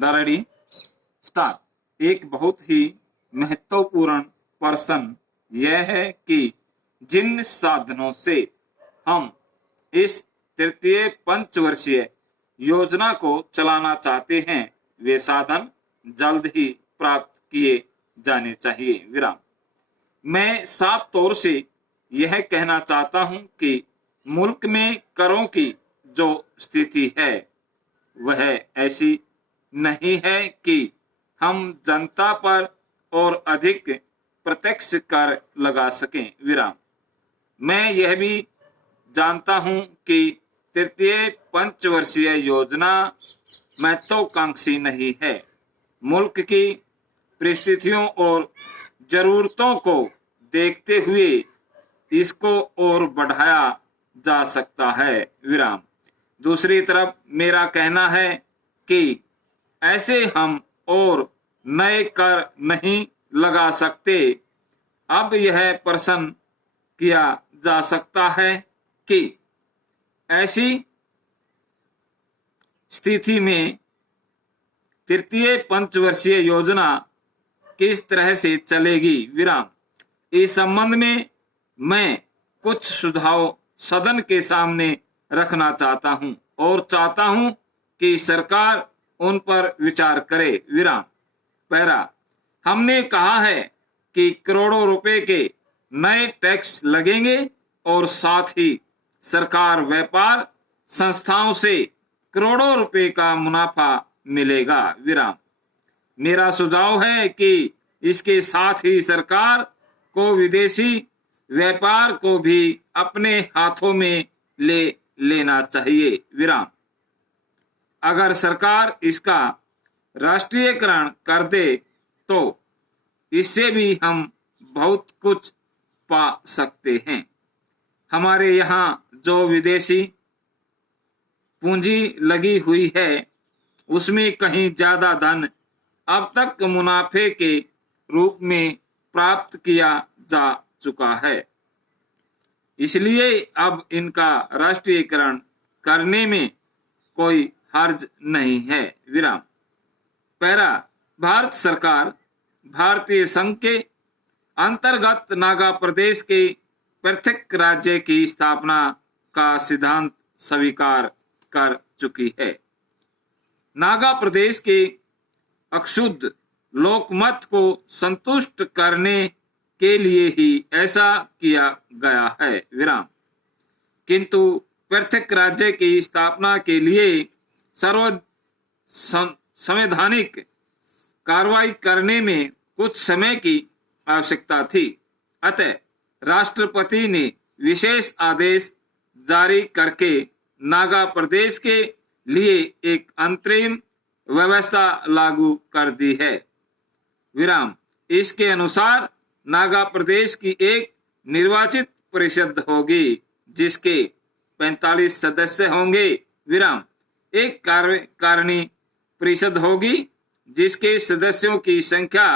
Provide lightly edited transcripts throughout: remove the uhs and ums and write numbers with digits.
The ready start. एक बहुत ही महत्वपूर्ण प्रश्न यह है कि जिन साधनों से हम इस तृतीय पंचवर्षीय योजना को चलाना चाहते हैं वे साधन जल्द ही प्राप्त किए जाने चाहिए। विराम। मैं साफ तौर से यह कहना चाहता हूं कि मुल्क में करों की जो स्थिति है वह ऐसी नहीं है कि हम जनता पर और अधिक प्रत्यक्ष कर लगा सकें। विराम। मैं यह भी जानता हूं कि तृतीय पंचवर्षीय योजना महत्वाकांक्षी नहीं है। मुल्क की परिस्थितियों और जरूरतों को देखते हुए इसको और बढ़ाया जा सकता है। विराम। दूसरी तरफ मेरा कहना है कि ऐसे हम और नए कर नहीं लगा सकते। अब यह प्रश्न किया जा सकता है कि ऐसी स्थिति में तृतीय पंचवर्षीय योजना किस तरह से चलेगी। विराम। इस संबंध में मैं कुछ सुझाव सदन के सामने रखना चाहता हूं और चाहता हूं कि सरकार उन पर विचार करे। विराम। पहला, हमने कहा है कि करोड़ों रुपए के नए टैक्स लगेंगे और साथ ही सरकार व्यापार संस्थाओं से करोड़ों रुपए का मुनाफा मिलेगा। विराम। मेरा सुझाव है कि इसके साथ ही सरकार को विदेशी व्यापार को भी अपने हाथों में ले लेना चाहिए। विराम। अगर सरकार इसका राष्ट्रीयकरण कर दे तो इससे भी हम बहुत कुछ पा सकते हैं। हमारे यहाँ जो विदेशी पूंजी लगी हुई है उसमें कहीं ज्यादा धन अब तक मुनाफे के रूप में प्राप्त किया जा चुका है। इसलिए अब इनका राष्ट्रीयकरण करने में कोई हर्ज नहीं है। विराम। पहला, भारत सरकार भारतीय संघ के अंतर्गत नागा प्रदेश के पृथक राज्य की स्थापना का सिद्धांत स्वीकार कर चुकी है। नागा प्रदेश के अक्षुब्ध लोकमत को संतुष्ट करने के लिए ही ऐसा किया गया है। विराम। किंतु पृथक राज्य की स्थापना के लिए संवैधानिक कार्रवाई करने में कुछ समय की आवश्यकता थी। अतः राष्ट्रपति ने विशेष आदेश जारी करके नागा प्रदेश के लिए एक अंतरिम व्यवस्था लागू कर दी है। विराम। इसके अनुसार नागा प्रदेश की एक निर्वाचित परिषद होगी जिसके 45 सदस्य होंगे। विराम। एक कार्यकारिणी परिषद होगी जिसके सदस्यों की संख्या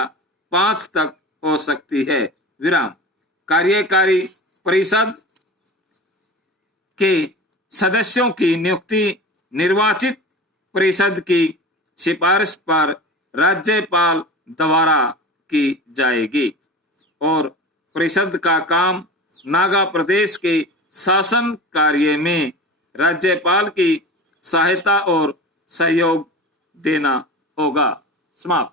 5 तक हो सकती है। विराम। कार्यकारी परिषद के सदस्यों की नियुक्ति निर्वाचित परिषद की सिफारिश पर राज्यपाल द्वारा की जाएगी और परिषद का काम नागा प्रदेश के शासन कार्य में राज्यपाल की सहायता और सहयोग देना होगा। समाप्त।